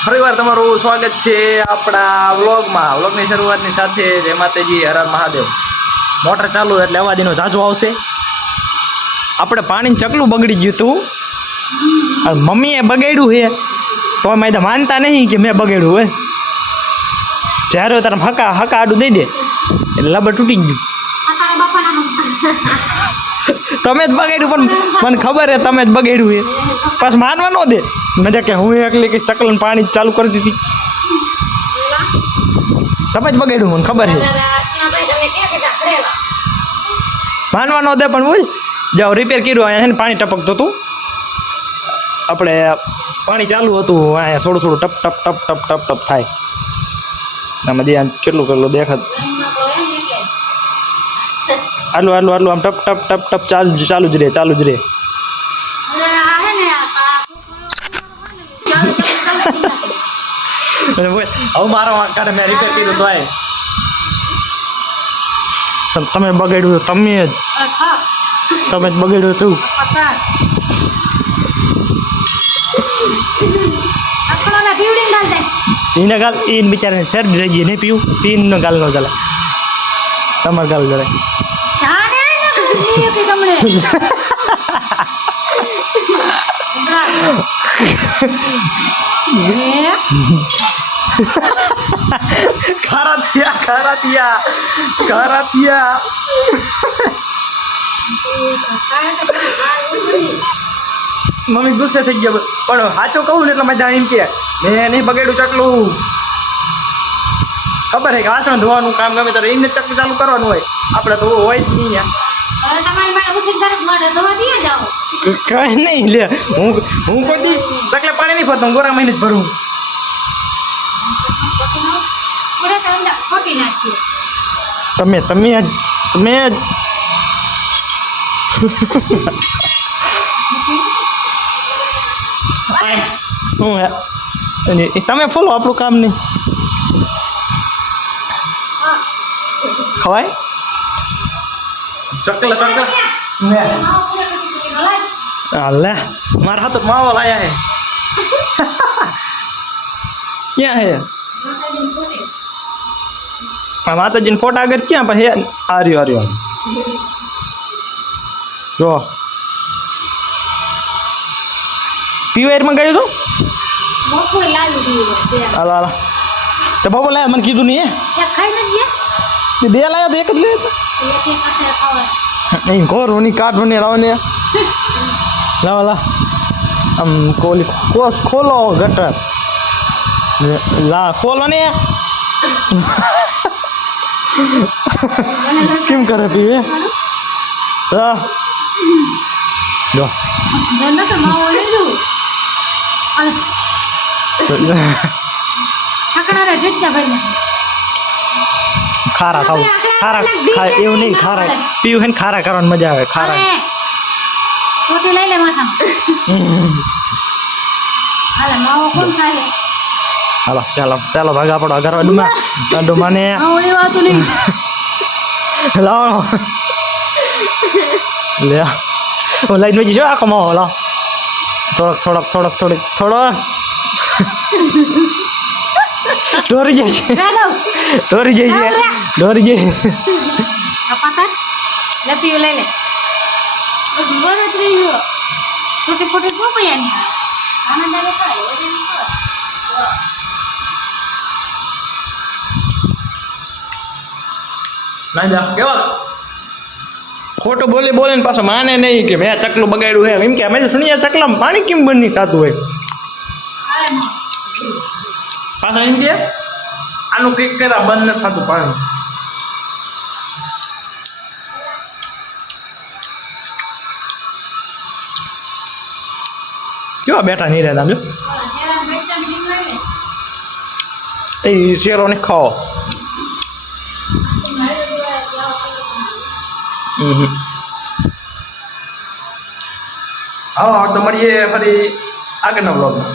ફરીવાર તમારું સ્વાગત છે આપણા વ્લોગની શરૂઆતની સાથે જય માતાજી હર હર મહાદેવ. મોટર ચાલુ એટલે અવાજનો ઝાઝો આવશે. આપણે પાણીનું ચકલું બગડી ગયું હતું અને મમ્મીએ બગાડ્યું છે તો અમે માનતા નહીં કે મેં બગાડ્યું હોય. જ્યારે તારે હકા આડું દઈ દે એટલે લબર તૂટી ગયું. તમે જ બગાડ્યું પણ મને ખબર છે તમે જ બગાડ્યું છે. પાછું માનવા ન દે મજા કે હું એકલી કે ચકલન પાણી ચાલુ કરી દીધી. તમે જ બગાડ્યું મને ખબર છે. માનવા ન દે પણ બોલ જાઓ રિપેર કર્યું અહીંયા પાણી ટપકતું હતું. આપણે પાણી ચાલુ હતું અહીંયા થોડું ટપ ટપ ટપ ટપ ટપ ટપ થાય. આમાં દે કેટલું દેખાત આટલું આમ ટપ ટપ ટપ ટપ ચાલુ જ રહે. હવે મારો કારણે મેં રિપેર કર્યું તો તમે બગાડ્યું તમે જ બગાડ્યું તું. એને ગાલ એને બિચારાને શરદી રહી ગઈ નહીં પીવું તીનનો ગાલ ન ચાલે તમારે ગાલ ચાલે. ખારા થયા મમ્મી ગુસ્સે થઈ ગયા પણ સાચું કહું ને એટલે મજા એમ કે મેં નહીં બગાડ્યું ચકલું. ખબર છે કે વાસણ ધોવાનું કામ ગમે ત્યારે એને ચકલું ચાલુ કરવાનું હોય આપણે તો હોય જ નહીં. કઈ નહીં લે હું કોઈ દી ચકલે પાણી નહીં ભરતો હું ગોરા મહિને જ ભરું. તમે તમે ફોલો આપણું કામ નહીં ખવાય ચકલા લે મારા હાથ માવો લાયા હે. ક્યાં હે માતાજીને ફોટા આગળ ક્યાં પણ હે આર્યો જો પીવાયરમાં ગયું હતું હાલો તો બાબુ લાયા મને કીધું નહીં હે બે લાયા તો એક જ લાયા નહીં ઘોરું નહીં કાઢવું નહીં લાવને લાવ આમ કોલી ખોલો ગટર ખોલો ને કેમ કરે પીવે જો ખારા ખાવું ખારા એવું નહીં ખારા પીવું હે ને ખારા કરવાની મજા આવે. ખારા હાલો ચાલો ભાગ આપણો અગર ડુમાને લાવો લે લાઈન વેચી છો આખો માવો લાવો થોડોક ડોરી જાય છે કેવા ખોટું બોલે ને પાછો માને નહીં કે મેં ચકલું બગાડ્યું હે એમ કે અમે સુનિયા ચકલામાં પાણી કેમ બંધ નહીં થતું હોય પાછા એમ કે આનું કંઈક કર્યા બંધ નથી થતું પાણી. કેવા બેઠા નહીં રહેતા જો એ શેરો ને ખાઓ. હા તો મળીએ ફરી આગળના બ્લોગમાં.